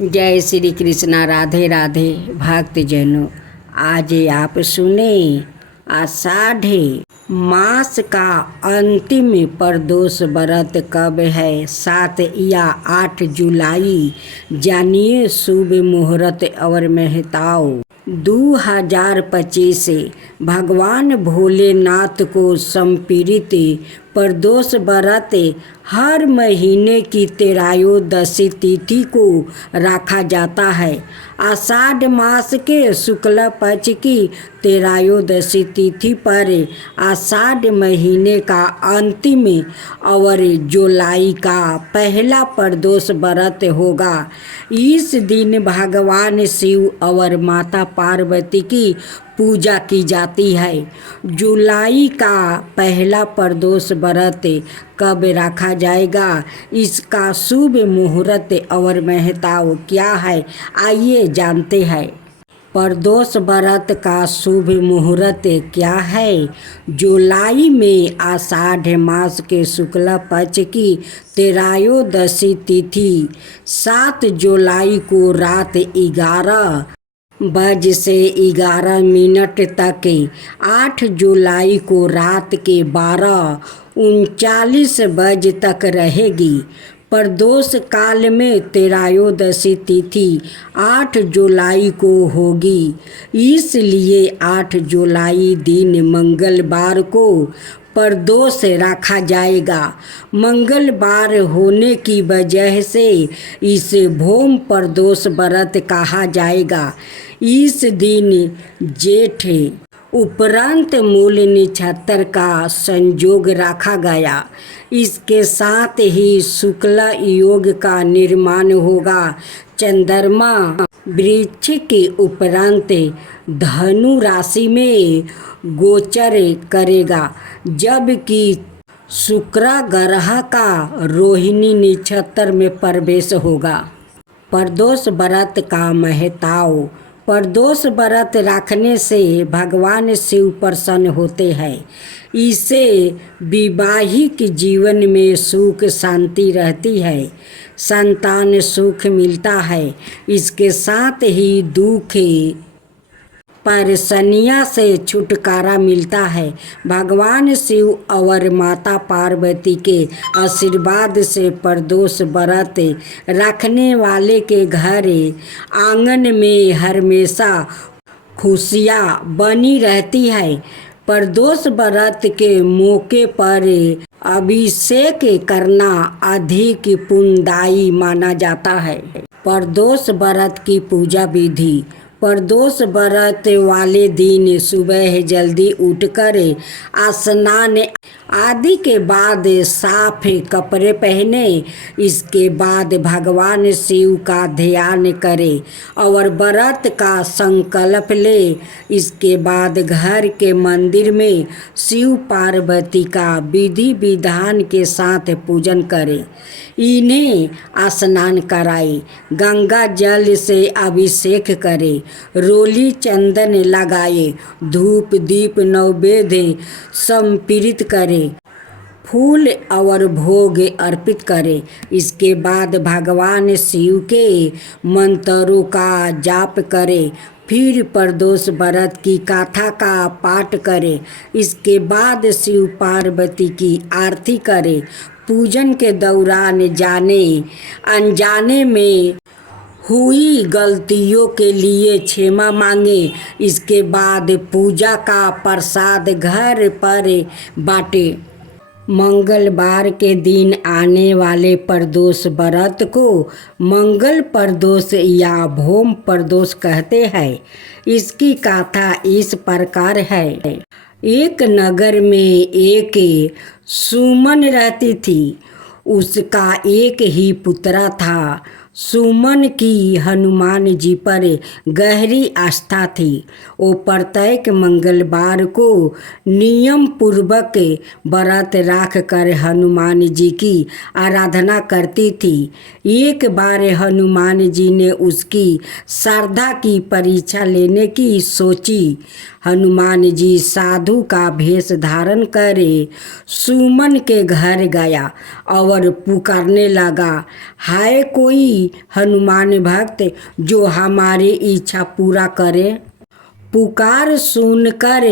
जय श्री कृष्णा। राधे राधे भक्तजनों, आज आप सुने आषाढ़ मास का अंतिम प्रदोष व्रत कब है? 7 या 8 जुलाई। जानिए शुभ मुहूर्त और महताओ। 2025 भगवान भोलेनाथ को समर्पित प्रदोष व्रत हर महीने की त्रयोदशी तिथि को रखा जाता है। आषाढ़ मास के शुक्ल पक्ष की त्रयोदशी तिथि पर आषाढ़ महीने का अंतिम और जुलाई का पहला प्रदोष व्रत होगा। इस दिन भगवान शिव और माता पार्वती की पूजा की जाती है। जुलाई का पहला प्रदोष व्रत कब रखा जाएगा, इसका शुभ मुहूर्त और महत्व क्या है, आइए जानते हैं। प्रदोष व्रत का शुभ मुहूर्त क्या है? जुलाई में आषाढ़ मास के शुक्ल पक्ष की त्रयोदशी तिथि 7 जुलाई को रात 11 बज से 11 मिनट तक, 8 जुलाई को रात के 12:39 बजे तक रहेगी। प्रदोष काल में त्रयोदशी तिथि 8 जुलाई को होगी, इसलिए 8 जुलाई दिन मंगलवार को प्रदोष रखा जाएगा। मंगलवार होने की वजह से इसे भौम प्रदोष व्रत कहा जाएगा। इस दिन जेठ उपरांत मूल नक्षत्र का संयोग रखा गया। इसके साथ ही शुक्ल योग का निर्माण होगा। चंद्रमा वृक्ष के उपरांत धनु राशि में गोचर करेगा, जबकि शुक्र ग्रह का रोहिणी नक्षत्र में प्रवेश होगा। प्रदोष व्रत का महत्व। प्रदोष व्रत रखने से भगवान शिव प्रसन्न होते हैं। इससे वैवाहिक जीवन में सुख शांति रहती है, संतान सुख मिलता है। इसके साथ ही दुख परेशानियां से छुटकारा मिलता है। भगवान शिव और माता पार्वती के आशीर्वाद से प्रदोष व्रत रखने वाले के घर आंगन में हमेशा खुशियां बनी रहती है। प्रदोष व्रत के मौके पर अभिषेक करना अधिक पुण्यदायी माना जाता है। प्रदोष व्रत की पूजा विधि। प्रदोष व्रत वाले दिन सुबह जल्दी उठकर स्नान आदि के बाद साफ कपड़े पहने। इसके बाद भगवान शिव का ध्यान करें और व्रत का संकल्प ले। इसके बाद घर के मंदिर में शिव पार्वती का विधि विधान के साथ पूजन करें। इन्हें स्नान कराएं, गंगा जल से अभिषेक करें, रोली चंदन लगाए, धूप दीप नैवेद्य समर्पित करें, फूल और भोग अर्पित करें। इसके बाद भगवान शिव के मंत्रों का जाप करें। फिर प्रदोष व्रत की कथा का पाठ करें। इसके बाद शिव पार्वती की आरती करें। पूजन के दौरान जाने अनजाने में हुई गलतियों के लिए क्षमा मांगे। इसके बाद पूजा का प्रसाद घर पर बांटे। मंगलवार के दिन आने वाले प्रदोष व्रत को मंगल प्रदोष या भौम प्रदोष कहते हैं। इसकी कथा इस प्रकार है। एक नगर में एक सुमन रहती थी। उसका एक ही पुत्र था। सुमन की हनुमान जी पर गहरी आस्था थी। वो प्रत्येक मंगलवार को नियम पूर्वक व्रत रख कर हनुमान जी की आराधना करती थी। एक बार हनुमान जी ने उसकी श्रद्धा की परीक्षा लेने की सोची। हनुमान जी साधु का भेष धारण करे सुमन के घर गया और पुकारने लगा, हाय कोई हनुमान भक्त जो हमारी इच्छा पूरा करे। पुकार सुनकर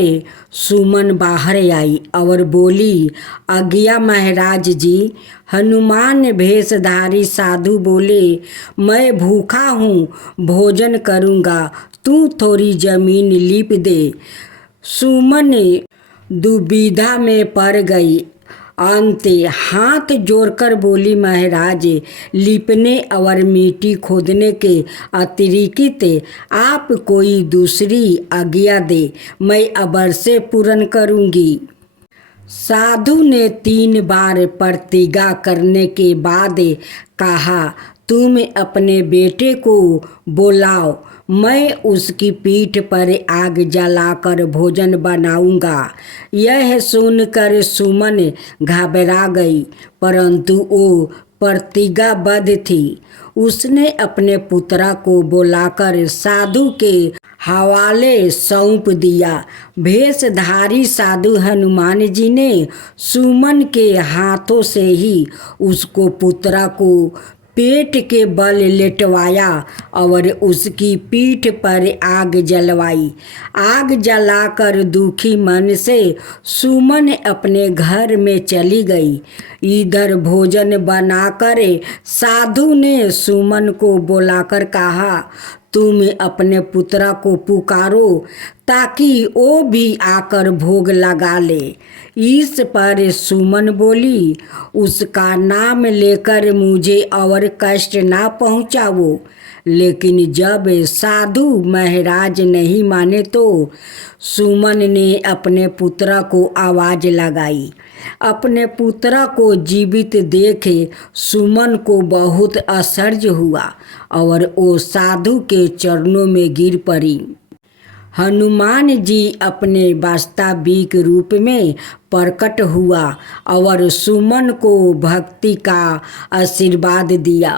सुमन बाहर आई और बोली, आज्ञा महाराज जी। हनुमान भेषधारी साधु बोले, मैं भूखा हूँ, भोजन करूँगा, तू थोड़ी जमीन लीप दे। सुमन दुविधा में पड़ गई। अंते हाथ जोड़कर बोली, महाराज, लिपने और मिट्टी खोदने के अतिरिक्त आप कोई दूसरी आज्ञा दे, मैं अवश्य पूर्ण करूँगी। साधु ने 3 बार प्रतिज्ञा करने के बाद कहा, तुम अपने बेटे को बुलाओ, मैं उसकी पीठ पर आग जलाकर भोजन बनाऊंगा। यह सुनकर सुमन घबरा गई, परंतु वो प्रतिज्ञाबद्ध थी। उसने अपने पुत्रा को बुलाकर साधु के हवाले सौंप दिया। भेषधारी साधु हनुमान जी ने सुमन के हाथों से ही उसको पुत्रा को पेट के बल लेटवाया और उसकी पीठ पर आग जलवाई। आग जलाकर दुखी मन से सुमन अपने घर में चली गई। इधर भोजन बनाकर साधु ने सुमन को बुलाकर कहा, तुम अपने पुत्रा को पुकारो ताकि वो भी आकर भोग लगा ले। इस पर सुमन बोली, उसका नाम लेकर मुझे और कष्ट ना पहुँचाओ। लेकिन जब साधु महाराज नहीं माने तो सुमन ने अपने पुत्रा को आवाज़ लगाई। अपने पुत्रा को जीवित देखे सुमन को बहुत आश्चर्य हुआ और वो साधु के चरणों में गिर पड़ी। हनुमान जी अपने वास्तविक रूप में प्रकट हुआ और सुमन को भक्ति का आशीर्वाद दिया।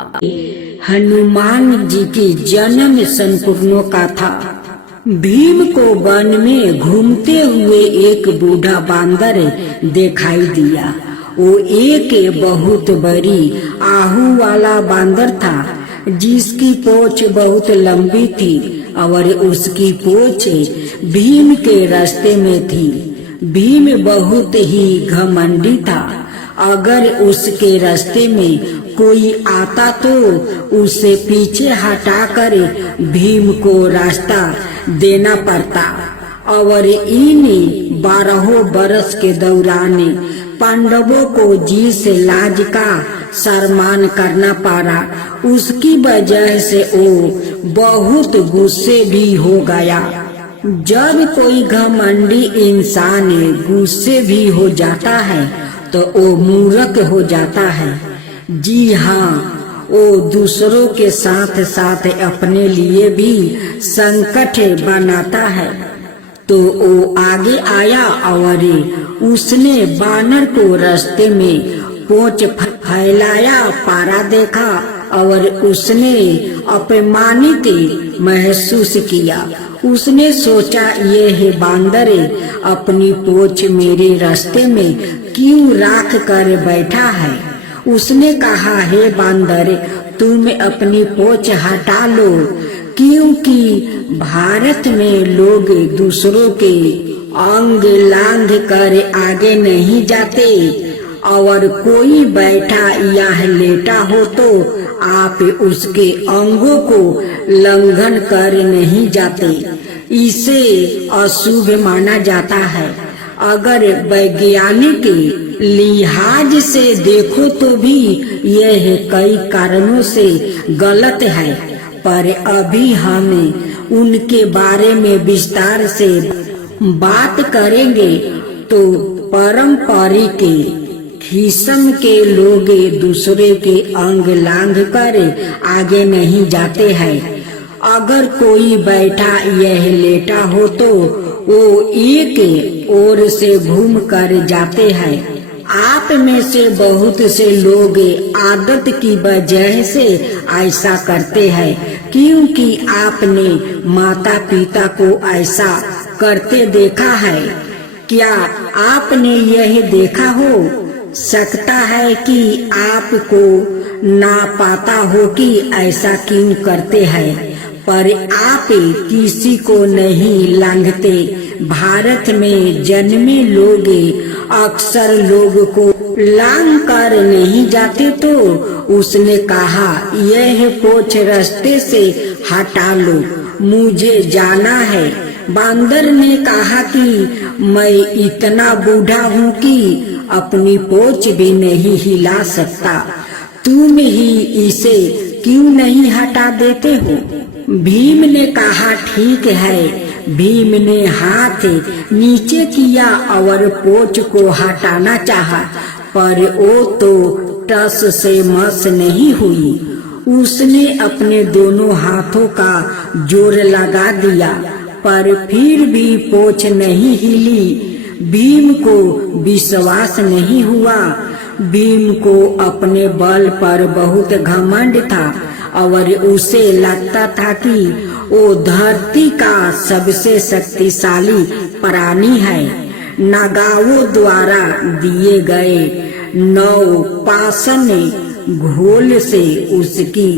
हनुमान जी की जन्म संपूर्ण का था। भीम को वन में घूमते हुए एक बूढ़ा बांदर दिखाई दिया। वो एक बहुत बड़ी आहू वाला बांदर था, जिसकी पूंछ बहुत लंबी थी और उसकी पूंछ भीम के रास्ते में थी। भीम बहुत ही घमंडी था। अगर उसके रास्ते में कोई आता तो उसे पीछे हटाकर भीम को रास्ता देना पड़ता। और इन 12 बरस के दौरान पांडवों को जिस लाज का सम्मान करना पड़ा, उसकी वजह से वो बहुत गुस्से भी हो गया। जब कोई घमंडी इंसान गुस्से भी हो जाता है तो वो मूर्ख हो जाता है। जी हाँ, वो दूसरों के साथ साथ अपने लिए भी संकट बनाता है। तो वो आगे आया और उसने बानर को रास्ते में पूंछ फैलाया पारा देखा और उसने अपमानित महसूस किया। उसने सोचा, यह बांदर अपनी पूंछ मेरे रास्ते में क्यों राख कर बैठा है। उसने कहा, हे बांदर, तुम अपनी पूंछ हटा लो, क्योंकि भारत में लोग दूसरों के अंग लांघ कर आगे नहीं जाते और कोई बैठा या लेटा हो तो आप उसके अंगों को लंघन कर नहीं जाते। इसे अशुभ माना जाता है। अगर वैज्ञानिक लिहाज से देखो तो भी यह कई कारणों से गलत है, पर अभी हम उनके बारे में विस्तार से बात करेंगे। तो पारंपरिक किस्म के लोग दूसरे के अंग लांघ कर आगे नहीं जाते हैं। अगर कोई बैठा यह लेटा हो तो वो एक ओर से घूम कर जाते हैं। आप में से बहुत से लोग आदत की वजह से ऐसा करते हैं, क्योंकि आपने माता पिता को ऐसा करते देखा है। क्या आपने यह देखा हो सकता है कि आपको ना पाता हो कि ऐसा क्यों करते हैं, पर आप किसी को नहीं लांघते। भारत में जन्मे लोग अक्सर लोग को लांघ कर नहीं जाते। तो उसने कहा, यह पोछ रास्ते से हटा लो, मुझे जाना है। बांदर ने कहा कि मैं इतना बूढ़ा हूँ कि अपनी पोछ भी नहीं हिला सकता, तुम ही इसे क्यों नहीं हटा देते हो? भीम ने कहा, ठीक है। भीम ने हाथ नीचे किया और पोछ को हटाना चाहा, पर वो तो टस से मस नहीं हुई। उसने अपने दोनों हाथों का जोर लगा दिया, पर फिर भी पोछ नहीं हिली। भीम को विश्वास नहीं हुआ। भीम को अपने बल पर बहुत घमंड था और उसे लगता था कि वो धरती का सबसे शक्तिशाली प्राणी है। नागाओं द्वारा दिए गए 9 पाषाण घोल से उसकी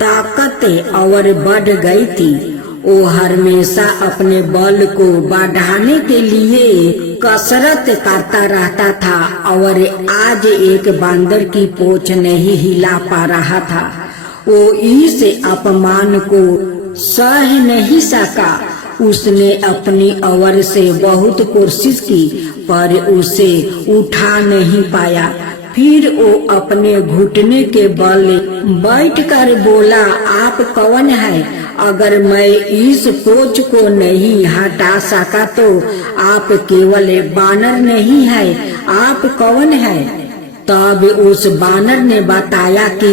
ताकत और बढ़ गई थी। वो हमेशा अपने बल को बढ़ाने के लिए कसरत करता रहता था और आज एक बांदर की पोछ नहीं हिला पा रहा था। वो इस अपमान को सह नहीं सका। उसने अपनी ओर से बहुत कोशिश की, पर उसे उठा नहीं पाया। फिर वो अपने घुटने के बल बैठकर बोला, आप कौन है? अगर मैं इस पोछ को नहीं हटा सका तो आप केवल बानर नहीं है, आप कौन है? तब उस बानर ने बताया कि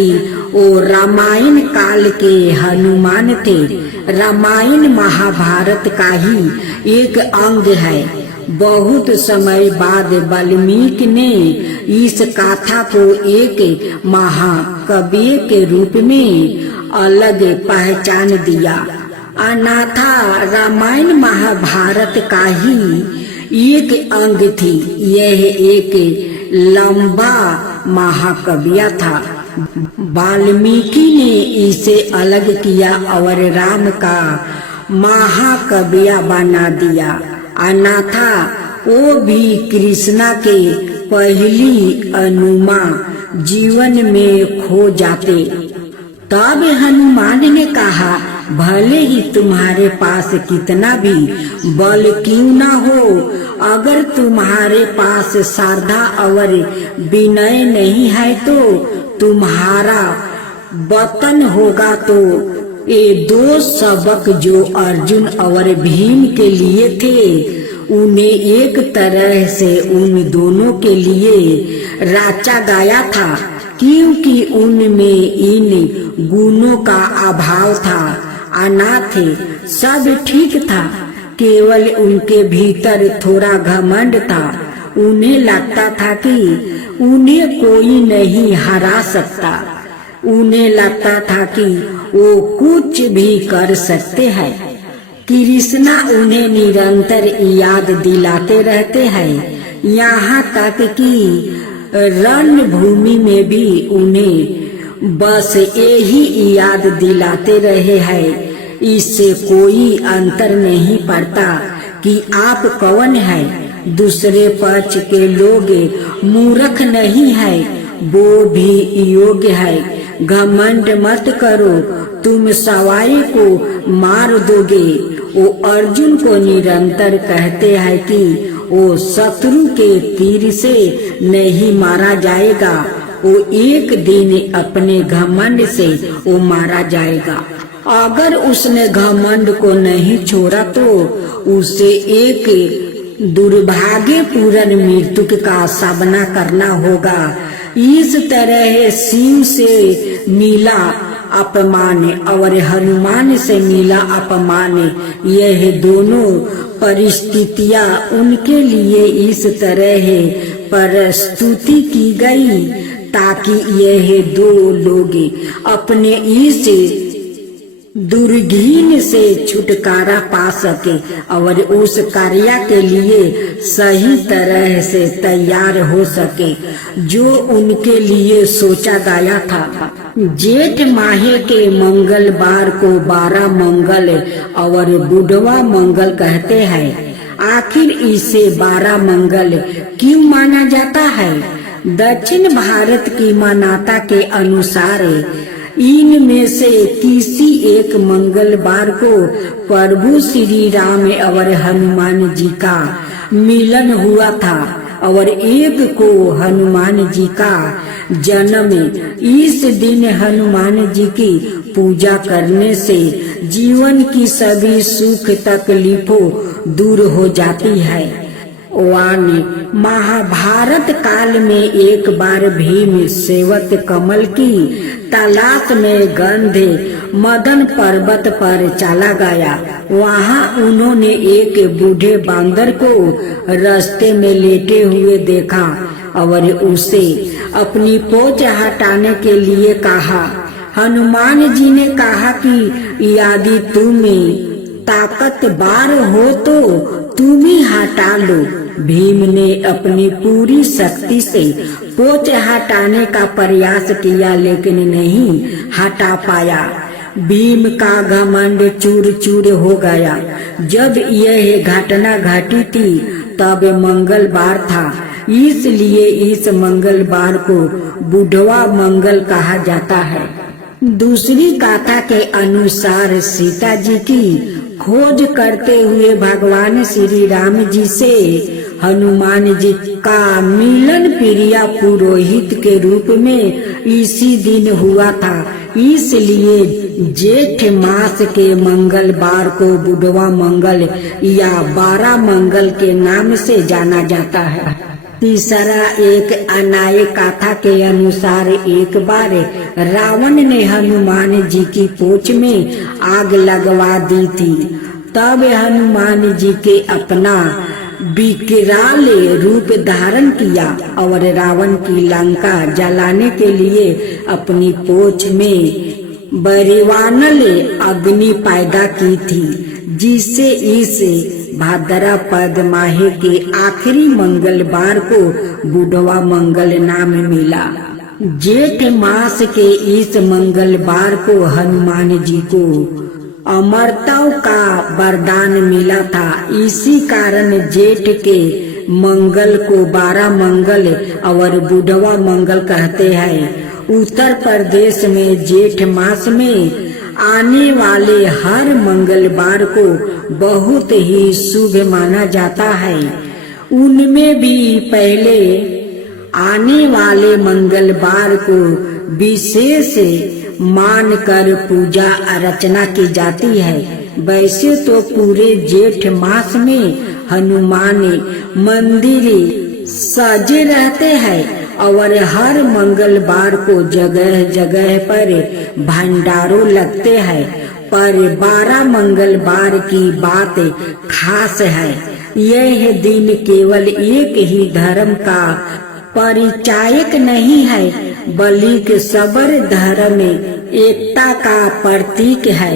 वो रामायण काल के हनुमान थे। रामायण महाभारत का ही एक अंग है। बहुत समय बाद वाल्मीकि ने इस गाथा को एक महाकाव्य के रूप में अलग पहचान दिया। अन्यथा रामायण महाभारत का ही एक अंग थी। यह एक लंबा महाकाव्य था। वाल्मीकि ने इसे अलग किया और राम का महाकाव्य बना दिया। अन्यथा वो भी कृष्णा के पहली अनुमा जीवन में खो जाते। तब हनुमान ने कहा, भले ही तुम्हारे पास कितना भी बल क्यों ना हो, अगर तुम्हारे पास श्रद्धा और विनय नहीं है तो तुम्हारा वतन होगा। तो ये 2 सबक जो अर्जुन और भीम के लिए थे, उन्हें एक तरह से उन दोनों के लिए राचा गया था, क्योंकि उनमें इन गुणों का अभाव था। अनाथ सब ठीक था, केवल उनके भीतर थोड़ा घमंड था। उन्हें लगता था कि उन्हें कोई नहीं हरा सकता। उन्हें लगता था कि वो कुछ भी कर सकते हैं। कृष्णा उन्हें निरंतर याद दिलाते रहते हैं, यहाँ तक कि रणभूमि में भी उन्हें बस यही याद दिलाते रहे हैं। इससे कोई अंतर नहीं पड़ता कि आप कौन है। दूसरे पक्ष के लोग मूर्ख नहीं है, वो भी योग्य है। घमंड मत करो, तुम सवाई को मार दोगे। वो अर्जुन को निरंतर कहते हैं कि वो शत्रु के तीर से नहीं मारा जाएगा, वो एक दिन अपने घमंड से वो मारा जाएगा। अगर उसने घमंड को नहीं छोड़ा तो उसे एक दुर्भाग्यपूर्ण मृत्यु का सामना करना होगा। इस तरह सिंह से मिला अपमान और हनुमान से मिला अपमान, यह दोनों परिस्थितियां उनके लिए इस तरह प्रस्तुति की गई ताकि यह 2 लोग अपने इस दुर्घीन से छुटकारा पा सके और उस कार्य के लिए सही तरह से तैयार हो सके जो उनके लिए सोचा गया था। जेठ माह के मंगलवार को 12 मंगल और बुधवा मंगल कहते हैं। आखिर इसे 12 मंगल क्यों माना जाता है? दक्षिण भारत की मान्यता के अनुसार इनमें से किसी एक मंगलवार को प्रभु श्री राम और हनुमान जी का मिलन हुआ था और एक को हनुमान जी का जन्म। इस दिन हनुमान जी की पूजा करने से जीवन की सभी सुख तकलीफों दूर हो जाती है। वाणी महाभारत काल में एक बार भीम सेवत कमल की तलाश में गंधे मदन पर्वत पर चला गया। वहाँ उन्होंने एक बूढ़े बांदर को रास्ते में लेटे हुए देखा और उसे अपनी पोंछ हटाने के लिए कहा। हनुमान जी ने कहा कि यदि तुम्हें ताकतवर हो तो तुम ही हटा लो। भीम ने अपनी पूरी शक्ति से पोंछ हटाने का प्रयास किया लेकिन नहीं हटा पाया। भीम का घमंड चूर चूर हो गया। जब यह घटना घटी थी तब मंगलवार था, इसलिए इस मंगलवार को बुधवा मंगल कहा जाता है। दूसरी गाथा के अनुसार सीता जी की खोज करते हुए भगवान श्री राम जी से हनुमान जी का मिलन प्रिया पुरोहित के रूप में इसी दिन हुआ था। इसलिए जेठ मास के मंगलवार को बुधवा मंगल या 12 मंगल के नाम से जाना जाता है। तीसरा एक अन्याय कथा के अनुसार एक बार रावण ने हनुमान जी की पोंछ में आग लगवा दी थी। तब हनुमान जी के अपना विकराल रूप धारण किया और रावण की लंका जलाने के लिए अपनी पोंछ में बरिवानल अग्नि पैदा की थी, जिससे इस भाद्रपद माह के आखिरी मंगलवार को बुधवा मंगल नाम मिला। जेठ मास के इस मंगलवार को हनुमान जी को अमरता का वरदान मिला था। इसी कारण जेठ के मंगल को 12 मंगल और बुधवा मंगल कहते हैं। उत्तर प्रदेश में जेठ मास में आने वाले हर मंगलवार को बहुत ही शुभ माना जाता है। उनमें भी पहले आने वाले मंगलवार को विशेष मानकर पूजा अर्चना की जाती है। वैसे तो पूरे जेठ मास में हनुमान मंदिर सजे रहते हैं और हर मंगलवार को जगह जगह पर भंडारों लगते हैं, पर 12 मंगलवार की बात खास है। यह दिन केवल एक ही धर्म का परिचायक नहीं है बल्कि सबर धर्म एकता का प्रतीक है।